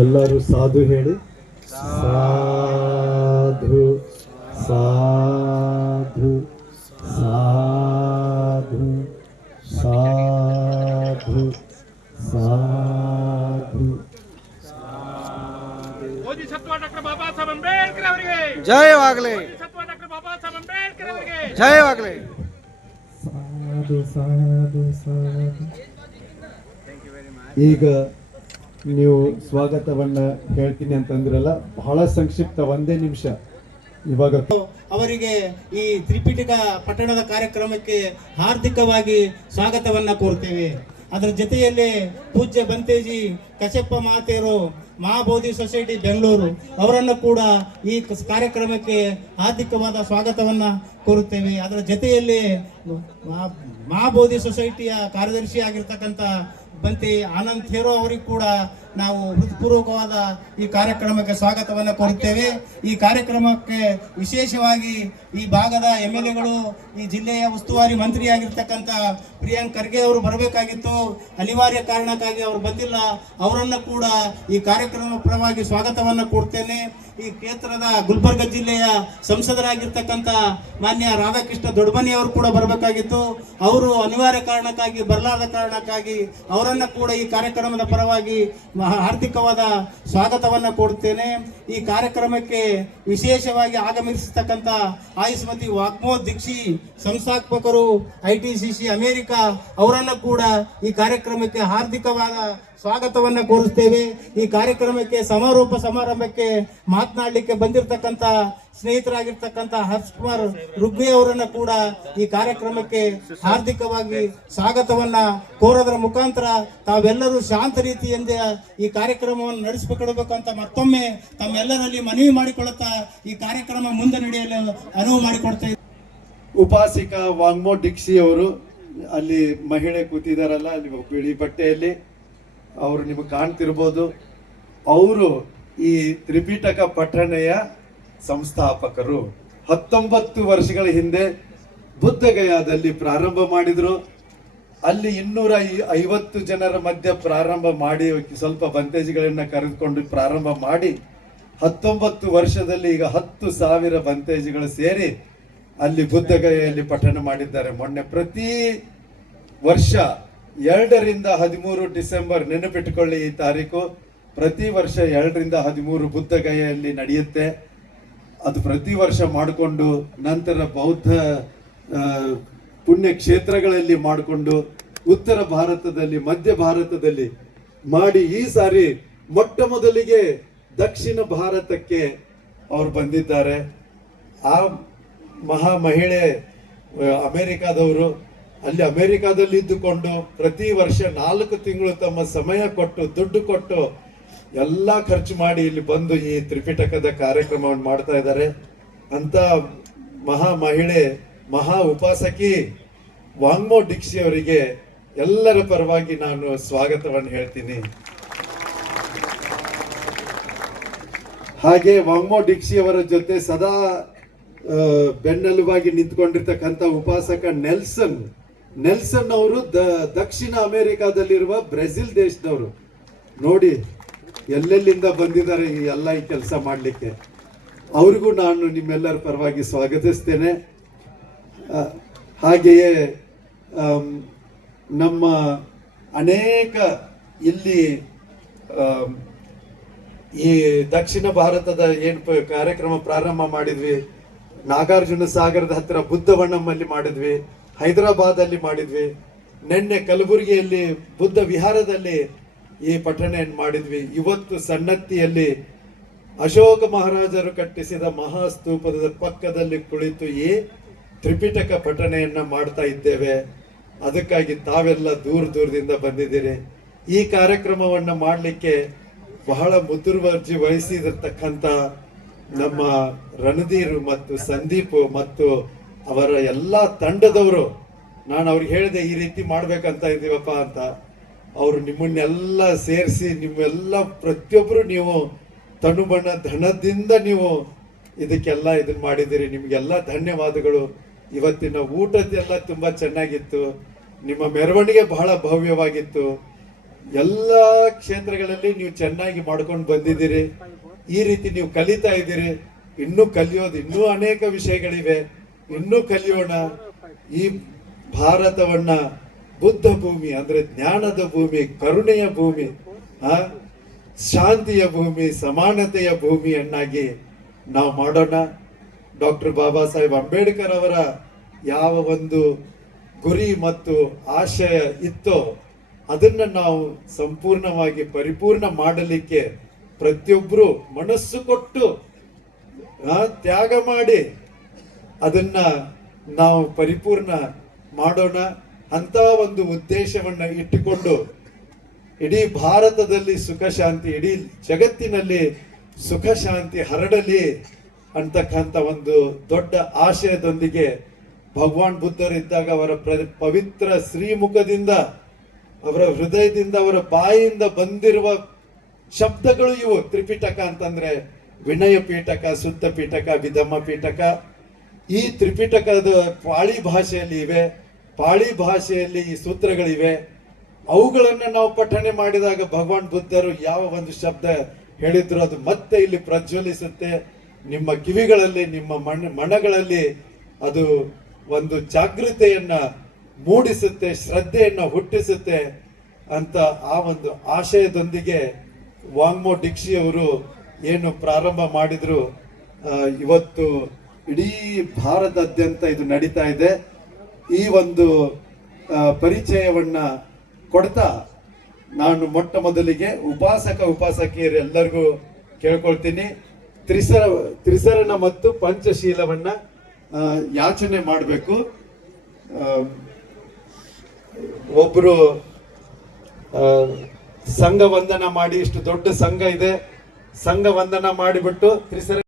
ಎಲ್ಲರೂ ಸಾಧು ಹೇಳಿ. ಸಾಧು ಸಾಧು ಸಾಧು ಸಾಧು ಸಾಧು. ಬೋಧಿಸತ್ವ ಡಾಕ್ಟರ್ ಬಾಬಾ ಸಾಹೇಬ್ ಅಂಬೇಡ್ಕರ್ ಅವರಿಗೆ ಜಯವಾಗಲಿ. ಬೋಧಿಸತ್ವ ಡಾಕ್ಟರ್ ಬಾಬಾ ಸಾಹೇಬ್ ಅಂಬೇಡ್ಕರ್ ಅವರಿಗೆ ಜಯವಾಗಲಿ. ಸಾಧು ಸಾಧು ಸಾಧು. ಈಗ ನೀವು ಸ್ವಾಗತವನ್ನ ಹೇಳ್ತೀನಿ ಅಂತಂದ್ರಲ್ಲ, ಬಹಳ ಸಂಕ್ಷಿಪ್ತ, 1 ನಿಮಿಷ. ಇವಾಗ ಅವರಿಗೆ ಈ ತ್ರಿಪಿಟಕ ಪಠಣದ ಕಾರ್ಯಕ್ರಮಕ್ಕೆ ಹಾರ್ದಿಕವಾಗಿ ಸ್ವಾಗತವನ್ನ ಕೋರ್ತೇವೆ. ಅದರ ಜೊತೆಯಲ್ಲಿ ಪೂಜ್ಯ ಬಂತೇಜಿ ಕಶ್ಯಪ ಮಾತೆಯರು ಮಹಾಬೋಧಿ ಸೊಸೈಟಿ ಬೆಂಗಳೂರು ಅವರನ್ನು ಕೂಡ ಈ ಕಾರ್ಯಕ್ರಮಕ್ಕೆ ಹಾರ್ದಿಕವಾದ ಸ್ವಾಗತವನ್ನ ಕೋರುತ್ತೇವೆ. ಅದರ ಜೊತೆಯಲ್ಲಿ ಮಹಾಬೋಧಿ ಸೊಸೈಟಿಯ ಕಾರ್ಯದರ್ಶಿ ಆಗಿರ್ತಕ್ಕಂಥ ಬಂತಿ ಆನಂದ್ ಥೇರೋ ಅವರಿಗೂ ಕೂಡ ನಾವು ಹೃತ್ಪೂರ್ವಕವಾದ ಈ ಕಾರ್ಯಕ್ರಮಕ್ಕೆ ಸ್ವಾಗತವನ್ನು ಕೋರುತ್ತೇವೆ. ಈ ಕಾರ್ಯಕ್ರಮಕ್ಕೆ ವಿಶೇಷವಾಗಿ ಈ ಭಾಗದ MLAಗಳು, ಈ ಜಿಲ್ಲೆಯ ಉಸ್ತುವಾರಿ ಮಂತ್ರಿಯಾಗಿರ್ತಕ್ಕಂಥ ಪ್ರಿಯಾಂಕ್ ಖರ್ಗೆ ಅವರು ಬರಬೇಕಾಗಿತ್ತು. ಅನಿವಾರ್ಯ ಕಾರಣಕ್ಕಾಗಿ ಅವರು ಬಂದಿಲ್ಲ. ಅವರನ್ನು ಕೂಡ ಈ ಕಾರ್ಯಕ್ರಮ ಪರವಾಗಿ ಸ್ವಾಗತವನ್ನು ಕೋರ್ತೇನೆ. ಈ ಕ್ಷೇತ್ರದ ಗುಲ್ಬರ್ಗ ಜಿಲ್ಲೆಯ ಸಂಸದರಾಗಿರ್ತಕ್ಕಂಥ ಮಾನ್ಯ ರಾಧಾಕೃಷ್ಣ ದೊಡ್ಡಮನಿ ಅವರು ಕೂಡ ಬರಬೇಕಾಗಿತ್ತು. ಅವರು ಅನಿವಾರ್ಯ ಕಾರಣಕ್ಕಾಗಿ ಬರಲಾದ ಕಾರಣಕ್ಕಾಗಿ ಅವರನ್ನು ಕೂಡ ಈ ಕಾರ್ಯಕ್ರಮದ ಪರವಾಗಿ ಹಾರ್ದಿಕವಾದ ಸ್ವಾಗತವನ್ನು ಕೊಡ್ತೇನೆ. ಈ ಕಾರ್ಯಕ್ರಮಕ್ಕೆ ವಿಶೇಷವಾಗಿ ಆಗಮಿಸತಕ್ಕಂಥ ಆಯುಷ್ಮತಿ ವಾಗ್ಮೋದ್ ದೀಕ್ಷಿ ಸಂಸ್ಥಾಪಕರು ITCC ಅಮೆರಿಕ ಅವರನ್ನು ಕೂಡ ಈ ಕಾರ್ಯಕ್ರಮಕ್ಕೆ ಹಾರ್ದಿಕವಾದ ಸ್ವಾಗತವನ್ನು ಕೋರುತ್ತೇವೆ. ಈ ಕಾರ್ಯಕ್ರಮಕ್ಕೆ ಸಮಾರೋಪ ಸಮಾರಂಭಕ್ಕೆ ಮಾತನಾಡಲಿಕ್ಕೆ ಬಂದಿರತಕ್ಕಂಥ ಸ್ನೇಹಿತರಾಗಿರ್ತಕ್ಕಂಥ ಹರ್ಷಕುಮಾರ್ ರುಗ್ವಿ ಅವರನ್ನು ಕೂಡ ಈ ಕಾರ್ಯಕ್ರಮಕ್ಕೆ ಹಾರ್ದಿಕವಾಗಿ ಸ್ವಾಗತವನ್ನ ಕೋರೋದರ ಮುಖಾಂತರ ತಾವೆಲ್ಲರೂ ಶಾಂತ ರೀತಿಯಿಂದ ಈ ಕಾರ್ಯಕ್ರಮವನ್ನು ನಡೆಸಿಕೊಡಬೇಕಂತ ಮತ್ತೊಮ್ಮೆ ತಮ್ಮೆಲ್ಲರಲ್ಲಿ ಮನವಿ ಮಾಡಿಕೊಳ್ಳುತ್ತಾ ಈ ಕಾರ್ಯಕ್ರಮ ಮುಂದೆ ನಡೆಯಲು ಅನುವು ಮಾಡಿಕೊಡ್ತೇವೆ. ಉಪಾಸಿಕಾ ವಾಗ್ಮೋ ದೀಕ್ಷಿ ಅವರು ಅಲ್ಲಿ ಮಹಿಳೆ ಕೂತಿದಾರಲ್ಲ, ಅಲ್ಲಿ ಬಿಳಿ ಬಟ್ಟೆಯಲ್ಲಿ, ಅವರು ನಿಮಗೆ ಕಾಣ್ತಿರ್ಬೋದು. ಅವರು ಈ ತ್ರಿಪಿಟಕ ಪಠಣೆಯ ಸಂಸ್ಥಾಪಕರು. 19 ವರ್ಷಗಳ ಹಿಂದೆ ಬುದ್ಧಗಯಾದಲ್ಲಿ ಪ್ರಾರಂಭ ಮಾಡಿದ್ರು. ಅಲ್ಲಿ 250 ಜನರ ಮಧ್ಯೆ ಪ್ರಾರಂಭ ಮಾಡಿ, ಸ್ವಲ್ಪ ಬಂತೇಜಿಗಳನ್ನ ಕರೆದುಕೊಂಡು ಪ್ರಾರಂಭ ಮಾಡಿ 19 ವರ್ಷದಲ್ಲಿ ಈಗ 10,000 ಬಂತೇಜಿಗಳು ಸೇರಿ ಅಲ್ಲಿ ಬುದ್ಧಗಯಲ್ಲಿ ಪಠಣ ಮಾಡಿದ್ದಾರೆ. ಮೊನ್ನೆ ಪ್ರತಿ ವರ್ಷ 2 ರಿಂದ 13 ಡಿಸೆಂಬರ್, ನೆನಪಿಟ್ಟುಕೊಳ್ಳಿ ಈ ತಾರೀಕು, ಪ್ರತಿ ವರ್ಷ 2 ರಿಂದ 13 ಬುದ್ಧಗಯಲ್ಲಿ ನಡೆಯುತ್ತೆ. ಅದು ಪ್ರತಿ ವರ್ಷ ಮಾಡಿಕೊಂಡು ನಂತರ ಬೌದ್ಧ ಪುಣ್ಯ ಕ್ಷೇತ್ರಗಳಲ್ಲಿ ಮಾಡಿಕೊಂಡು ಉತ್ತರ ಭಾರತದಲ್ಲಿ, ಮಧ್ಯ ಭಾರತದಲ್ಲಿ ಮಾಡಿ ಈ ಸಾರಿ ಮೊಟ್ಟ ಮೊದಲಿಗೆ ದಕ್ಷಿಣ ಭಾರತಕ್ಕೆ ಅವರು ಬಂದಿದ್ದಾರೆ. ಆ ಮಹಾ ಮಹಿಳೆ ಅಮೆರಿಕಾದವರು. ಅಲ್ಲಿ ಅಮೆರಿಕಾದಲ್ಲಿ ಇದ್ದುಕೊಂಡು ಪ್ರತಿ ವರ್ಷ 4 ತಿಂಗಳು ತಮ್ಮ ಸಮಯ ಕೊಟ್ಟು, ದುಡ್ಡು ಕೊಟ್ಟು ಎಲ್ಲ ಖರ್ಚು ಮಾಡಿ ಇಲ್ಲಿ ಬಂದು ಈ ತ್ರಿಪಿಟಕದ ಕಾರ್ಯಕ್ರಮವನ್ನು ಮಾಡ್ತಾ ಇದ್ದಾರೆ. ಅಂತ ಮಹಾ ಮಹಿಳೆ, ಮಹಾ ಉಪಾಸಕಿ ವಾಗ್ಮೋ ದೀಕ್ಷಿ ಅವರಿಗೆ ಎಲ್ಲರ ಪರವಾಗಿ ನಾನು ಸ್ವಾಗತವನ್ನು ಹೇಳ್ತೀನಿ. ಹಾಗೆ ವಾಗ್ಮೋ ದೀಕ್ಷಿ ಅವರ ಜೊತೆ ಸದಾ ಬೆನ್ನೆಲುಬಾಗಿ ನಿಂತ್ಕೊಂಡಿರ್ತಕ್ಕಂಥ ಉಪಾಸಕ ನೆಲ್ಸನ್ ಅವರು ದಕ್ಷಿಣ ಅಮೆರಿಕಾದಲ್ಲಿರುವ ಬ್ರೆಜಿಲ್ ದೇಶದವರು. ನೋಡಿ ಎಲ್ಲೆಲ್ಲಿಂದ ಬಂದಿದ್ದಾರೆ ಈ ಎಲ್ಲ ಈ ಕೆಲಸ ಮಾಡಲಿಕ್ಕೆ. ಅವ್ರಿಗೂ ನಾನು ನಿಮ್ಮೆಲ್ಲರ ಪರವಾಗಿ ಸ್ವಾಗತಿಸ್ತೇನೆ. ಹಾಗೆಯೇ ನಮ್ಮ ಅನೇಕ ಇಲ್ಲಿ ಈ ದಕ್ಷಿಣ ಭಾರತದ ಏನು ಕಾರ್ಯಕ್ರಮ ಪ್ರಾರಂಭ ಮಾಡಿದ್ವಿ, ನಾಗಾರ್ಜುನ ಸಾಗರದ ಹತ್ತಿರ ಬುದ್ಧವಣ್ಣಮ್ಮಲ್ಲಿ ಮಾಡಿದ್ವಿ, ಹೈದರಾಬಾದಲ್ಲಿ ಮಾಡಿದ್ವಿ, ನಿನ್ನೆ ಕಲಬುರಗಿಯಲ್ಲಿ ಬುದ್ಧ ವಿಹಾರದಲ್ಲಿ ಈ ಪಠಣೆಯನ್ನು ಮಾಡಿದ್ವಿ. ಇವತ್ತು ಸನ್ನತ್ತಿಯಲ್ಲಿ ಅಶೋಕ ಮಹಾರಾಜರು ಕಟ್ಟಿಸಿದ ಮಹಾಸ್ತೂಪದ ಪಕ್ಕದಲ್ಲಿ ಕುಳಿತು ಈ ತ್ರಿಪಿಟಕ ಪಠಣೆಯನ್ನ ಮಾಡ್ತಾ ಇದ್ದೇವೆ. ಅದಕ್ಕಾಗಿ ತಾವೆಲ್ಲ ದೂರದಿಂದ ಬಂದಿದ್ದೀರಿ. ಈ ಕಾರ್ಯಕ್ರಮವನ್ನ ಮಾಡಲಿಕ್ಕೆ ಬಹಳ ಮುತುವರ್ಜಿ ವಹಿಸಿರತಕ್ಕಂಥ ನಮ್ಮ ರಣಧೀರ್ ಮತ್ತು ಸಂದೀಪ್ ಮತ್ತು ಅವರ ಎಲ್ಲ ತಂಡದವರು, ನಾನು ಅವ್ರಿಗೆ ಹೇಳಿದೆ ಈ ರೀತಿ ಮಾಡ್ಬೇಕಂತ ಇದೀವಪ್ಪ ಅಂತ. ಅವರು ನಿಮ್ಮನ್ನೆಲ್ಲ ಸೇರಿಸಿ, ನಿಮ್ಮೆಲ್ಲ ಪ್ರತಿಯೊಬ್ಬರು ನೀವು ತನುಬಣ್ಣ ಧನದಿಂದ ನೀವು ಇದಕ್ಕೆಲ್ಲ ಇದನ್ನ ಮಾಡಿದ್ದೀರಿ. ನಿಮ್ಗೆಲ್ಲ ಧನ್ಯವಾದಗಳು. ಇವತ್ತಿನ ಊಟದ್ದೆಲ್ಲ ತುಂಬಾ ಚೆನ್ನಾಗಿತ್ತು. ನಿಮ್ಮ ಮೆರವಣಿಗೆ ಬಹಳ ಭವ್ಯವಾಗಿತ್ತು. ಎಲ್ಲ ಕ್ಷೇತ್ರಗಳಲ್ಲಿ ನೀವು ಚೆನ್ನಾಗಿ ಮಾಡ್ಕೊಂಡು ಬಂದಿದ್ದೀರಿ. ಈ ರೀತಿ ನೀವು ಕಲಿತಾ ಇದ್ದೀರಿ. ಇನ್ನೂ ಕಲಿಯೋದು ಇನ್ನೂ ಅನೇಕ ವಿಷಯಗಳಿವೆ. ಇನ್ನೂ ಕಲಿಯೋಣ. ಈ ಭಾರತವನ್ನ ಬುದ್ಧ ಭೂಮಿ ಅಂದ್ರೆ ಜ್ಞಾನದ ಭೂಮಿ, ಕರುಣೆಯ ಭೂಮಿ, ಶಾಂತಿಯ ಭೂಮಿ, ಸಮಾನತೆಯ ಭೂಮಿಯನ್ನಾಗಿ ನಾವು ಮಾಡೋಣ. ಡಾಕ್ಟರ್ ಬಾಬಾ ಸಾಹೇಬ್ ಅಂಬೇಡ್ಕರ್ ಅವರ ಯಾವ ಒಂದು ಗುರಿ ಮತ್ತು ಆಶಯ ಇತ್ತೋ ಅದನ್ನ ನಾವು ಸಂಪೂರ್ಣವಾಗಿ ಪರಿಪೂರ್ಣ ಮಾಡಲಿಕ್ಕೆ ಪ್ರತಿಯೊಬ್ಬರು ಮನಸ್ಸು ಕೊಟ್ಟು ತ್ಯಾಗ ಮಾಡಿ ಅದನ್ನ ನಾವು ಪರಿಪೂರ್ಣ ಮಾಡೋಣ ಅಂತ ಒಂದು ಉದ್ದೇಶವನ್ನ ಇಟ್ಟುಕೊಂಡು ಇಡೀ ಭಾರತದಲ್ಲಿ ಸುಖ ಶಾಂತಿ, ಇಡೀ ಜಗತ್ತಿನಲ್ಲಿ ಸುಖ ಶಾಂತಿ ಹರಡಲಿ ಅಂತಕ್ಕಂಥ ಒಂದು ದೊಡ್ಡ ಆಶಯದೊಂದಿಗೆ ಭಗವಾನ್ ಬುದ್ಧರಿದ್ದಾಗ ಅವರ ಪವಿತ್ರ ಶ್ರೀಮುಖದಿಂದ, ಅವರ ಹೃದಯದಿಂದ, ಅವರ ಬಾಯಿಯಿಂದ ಬಂದಿರುವ ಶಬ್ದಗಳು ಇವು. ತ್ರಿಪಿಟಕ ಅಂತಂದ್ರೆ ವಿನಯ ಪೀಠಕ, ಶುದ್ಧ ಪೀಠಕ, ವಿಧಮ್ಮ ಪೀಠಕ. ಈ ತ್ರಿಪಿಟಕದ ಪಾಳಿ ಭಾಷೆಯಲ್ಲಿ ಇವೆ. ಪಾಳಿ ಭಾಷೆಯಲ್ಲಿ ಈ ಸೂತ್ರಗಳಿವೆ. ಅವುಗಳನ್ನ ನಾವು ಪಠನೆ ಮಾಡಿದಾಗ ಭಗವಾನ್ ಬುದ್ಧರು ಯಾವ ಒಂದು ಶಬ್ದ ಹೇಳಿದ್ರು ಅದು ಮತ್ತೆ ಇಲ್ಲಿ ಪ್ರಜ್ವಲಿಸುತ್ತೆ. ನಿಮ್ಮ ಕಿವಿಗಳಲ್ಲಿ, ನಿಮ್ಮ ಮನಗಳಲ್ಲಿ ಅದು ಒಂದು ಜಾಗೃತೆಯನ್ನ ಮೂಡಿಸುತ್ತೆ, ಶ್ರದ್ಧೆಯನ್ನ ಹುಟ್ಟಿಸುತ್ತೆ ಅಂತ ಆ ಒಂದು ಆಶಯದೊಂದಿಗೆ ವಾಂಗ್ಮೋ ಡಿಕ್ಷಿ ಅವರು ಏನು ಪ್ರಾರಂಭ ಮಾಡಿದ್ರು, ಇವತ್ತು ಇಡೀ ಭಾರತಾದ್ಯಂತ ಇದು ನಡೀತಾ ಇದೆ. ಈ ಒಂದು ಪರಿಚಯವನ್ನ ಕೊಡ್ತಾ ನಾನು ಮೊಟ್ಟ ಮೊದಲಿಗೆ ಉಪಾಸಕಿಯರೆಲ್ಲರಿಗೂ ಕೇಳ್ಕೊಳ್ತೀನಿ, ತ್ರಿಸರಣ ಮತ್ತು ಪಂಚಶೀಲವನ್ನ ಯಾಚನೆ ಮಾಡಬೇಕು. ಒಬ್ರು ಸಂಘ ವಂದನ ಮಾಡಿ, ಇಷ್ಟು ದೊಡ್ಡ ಸಂಘ ಇದೆ, ಸಂಘ ವಂದನ ಮಾಡಿಬಿಟ್ಟು ತ್ರಿಸರ